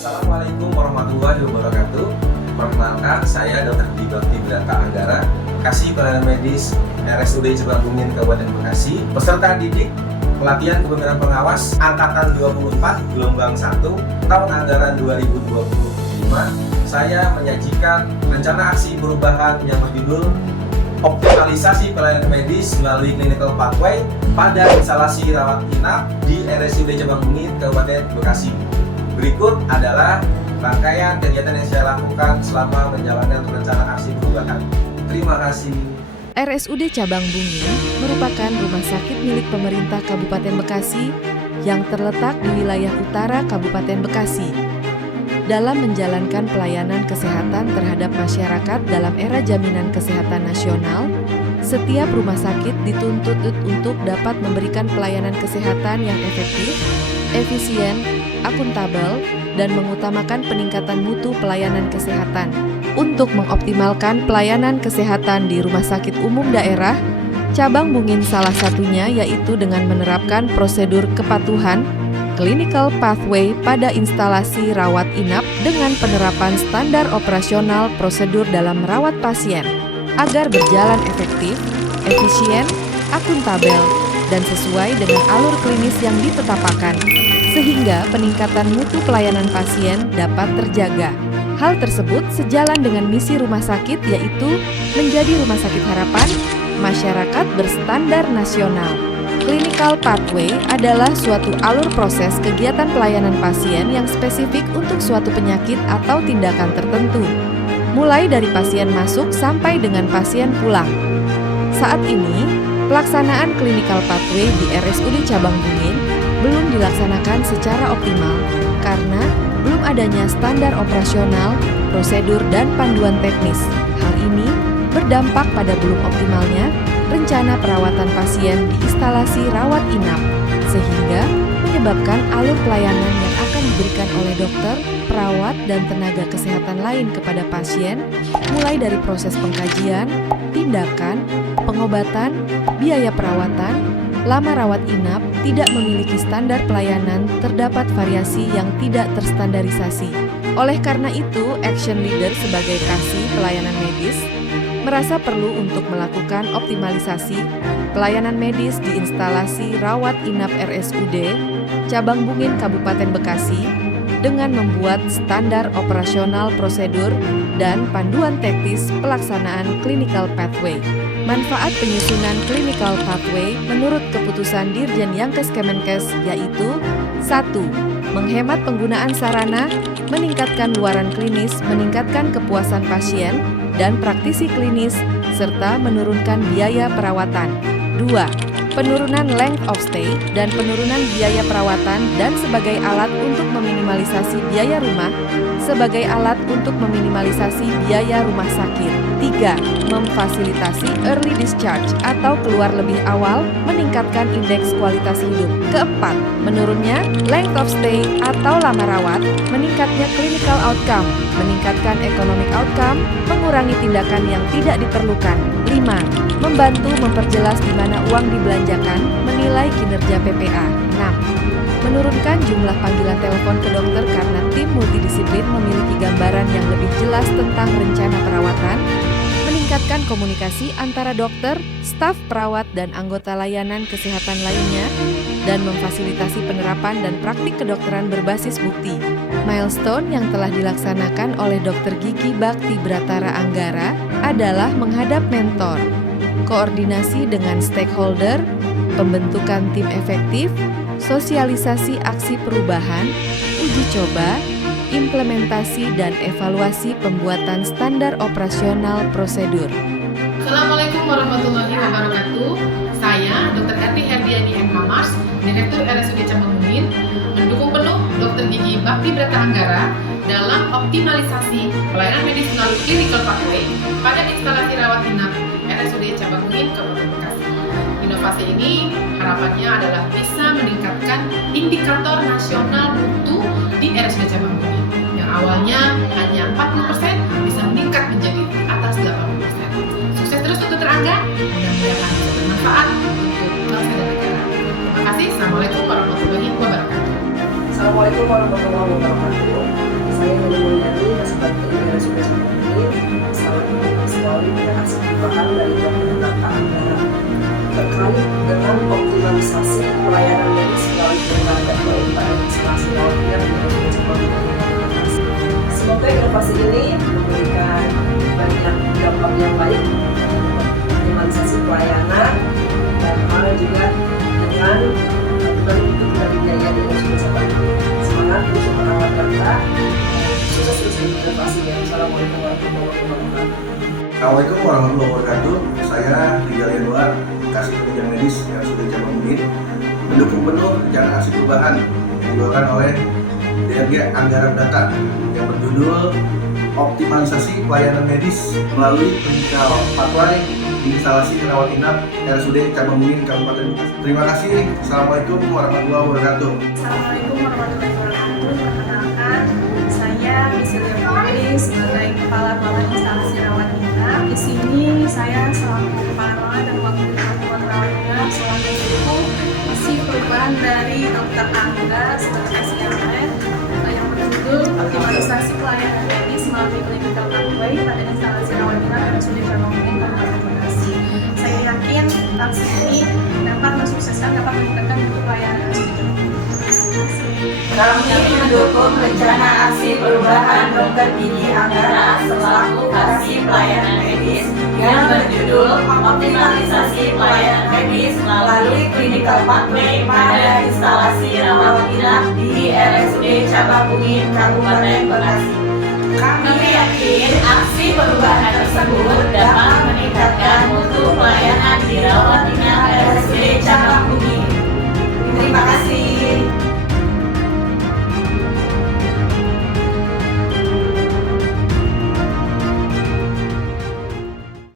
Assalamualaikum warahmatullahi wabarakatuh. Perkenalkan, saya Dr. Didi Bakti Brata Anggara, Kasih Pelayanan Medis RSUD Cabang Bungin Kabupaten Bekasi. Peserta didik pelatihan kepemimpinan pengawas angkatan 24 gelombang 1 tahun anggaran 2025. Saya menyajikan rencana aksi perubahan yang berjudul optimalisasi pelayanan medis melalui clinical pathway pada instalasi rawat inap di RSUD Cabang Bungin Kabupaten Bekasi. Berikut adalah rangkaian kegiatan yang saya lakukan selama menjalankan rencana aksi perubahan. Terima kasih. RSUD Cabang Bungin merupakan rumah sakit milik pemerintah Kabupaten Bekasi yang terletak di wilayah utara Kabupaten Bekasi. Dalam menjalankan pelayanan kesehatan terhadap masyarakat dalam era jaminan kesehatan nasional, setiap rumah sakit dituntut untuk dapat memberikan pelayanan kesehatan yang efektif, efisien, akuntabel, dan mengutamakan peningkatan mutu pelayanan kesehatan. Untuk mengoptimalkan pelayanan kesehatan di rumah sakit umum daerah, Cabang Bungin salah satunya yaitu dengan menerapkan prosedur kepatuhan clinical pathway pada instalasi rawat inap dengan penerapan standar operasional prosedur dalam merawat pasien agar berjalan efektif, efisien, akuntabel, dan sesuai dengan alur klinis yang ditetapkan, sehingga peningkatan mutu pelayanan pasien dapat terjaga. Hal tersebut sejalan dengan misi rumah sakit, yaitu menjadi rumah sakit harapan masyarakat berstandar nasional. Clinical pathway adalah suatu alur proses kegiatan pelayanan pasien yang spesifik untuk suatu penyakit atau tindakan tertentu, mulai dari pasien masuk sampai dengan pasien pulang. Saat ini, pelaksanaan clinical pathway di RSUD Cabang Bungin belum dilaksanakan secara optimal karena belum adanya standar operasional, prosedur, dan panduan teknis. Hal ini berdampak pada belum optimalnya rencana perawatan pasien di instalasi rawat inap, sehingga menyebabkan alur pelayanan yang akan diberikan oleh dokter, perawat, dan tenaga kesehatan lain kepada pasien, mulai dari proses pengkajian, tindakan, pengobatan, biaya perawatan, lama rawat inap, tidak memiliki standar pelayanan, terdapat variasi yang tidak terstandarisasi. Oleh karena itu, Action Leader sebagai kasih pelayanan medis merasa perlu untuk melakukan optimalisasi pelayanan medis di instalasi rawat inap RSUD Cabang Bungin Kabupaten Bekasi dengan membuat standar operasional prosedur dan panduan teknis pelaksanaan clinical pathway. Manfaat penyusunan clinical pathway menurut keputusan Dirjen Yankes Kemenkes yaitu 1. Menghemat penggunaan sarana, meningkatkan luaran klinis, meningkatkan kepuasan pasien dan praktisi klinis, serta menurunkan biaya perawatan. 2. Penurunan length of stay dan penurunan biaya perawatan dan sebagai alat untuk meminimalisasi biaya rumah, sebagai alat untuk meminimalisasi biaya rumah sakit. 3. Memfasilitasi early discharge atau keluar lebih awal, meningkatkan indeks kualitas hidup. Keempat, menurunnya length of stay atau lama rawat, meningkatnya clinical outcome, meningkatkan economic outcome, mengurangi tindakan yang tidak diperlukan. 5. Membantu memperjelas di mana uang dibelanjakan, menilai kinerja PPA. 6. Menurunkan jumlah panggilan telepon ke dokter karena tim multidisiplin memiliki gambaran yang lebih jelas tentang rencana perawatan, meningkatkan komunikasi antara dokter, staf perawat, dan anggota layanan kesehatan lainnya, dan memfasilitasi penerapan dan praktik kedokteran berbasis bukti. Milestone yang telah dilaksanakan oleh Dr. Gigi Bakti Bratara Anggara adalah menghadap mentor, koordinasi dengan stakeholder, pembentukan tim efektif, sosialisasi aksi perubahan, uji coba, implementasi dan evaluasi pembuatan standar operasional prosedur. Assalamualaikum warahmatullahi wabarakatuh. Saya Dr. Erni Herdiani MH, Direktur RSUD Cabang Bungin, mendukung penuh Dr. Gigi Bakti Brata Anggara dalam optimalisasi pelayanan medis melalui clinical pathway pada instalasi rawat inap RSUD Cabang Bungin Kabupaten Bekasi. Inovasi ini harapannya adalah bisa meningkatkan indikator nasional mutu di RSUD Cabang Bungin yang awalnya hanya 40% bisa meningkat menjadi di atas 80%. Sukses terus untuk Dr. Angga, mudah-mudahan bisa bermanfaat untuk bangsa dan negara. Terima kasih. Assalamualaikum warahmatullahi wabarakatuh. Assalamualaikum warahmatullahi wabarakatuh. ini memberikan banyak dampak yang baik, optimalisasi pelayanan, dan malah juga dengan bentuk dari biaya dengan sudah semangat untuk merawat kita, sukses terus inovasinya. Assalamualaikum warahmatullahi wabarakatuh. Assalamualaikum warahmatullahi wabarakatuh. Saya Rizal Yanuar, kasih penunjang medis yang sudah Cabang Bungin, mendukung penuh rencana aksi perubahan yang dibawakan oleh DRG Anggaran Data yang berjudul Optimalisasi Pelayanan Medis melalui Clinical Pathway di instalasi rawat inap RSUD Cabang Bungin Kabupaten Bekasi. Terima kasih. Assalamualaikum warahmatullahi wabarakatuh. Assalamualaikum warahmatullahi wabarakatuh. Perkenalkan, saya Miselia Putri sebagai Kepala Ruangan Instalasi Rawat Inap. Di sini saya selaku Kepala Ruangan dan Wakil Ketua Rawat Inap selalu mendukung visi perubahan dari Dr. Angga sebagai CMN yang berjudul Optimalisasi Pelayanan Medis melalui Clinical Pathway pada instalasi rawat inap RSUD Cabang Bungin Kabupaten Bekasi. Saya yakin aksi ini dapat mensukseskan, dapat meningkatkan mutu pelayanan RSUD Cabang Bungin. Kami mendukung rencana aksi perubahan Dr. Gigi Anggara selaku Kasih Pelayanan Medis yang berjudul Optimalisasi Pelayanan Medis melalui Clinical Pathway pada instalasi rawat inap di RSUD Cabang Bungin Kabupaten Bekasi. Kami yakin aksi perubahan tersebut dapat meningkatkan mutu pelayanan di rawat inap RSUD Cabang Bungin. Terima kasih.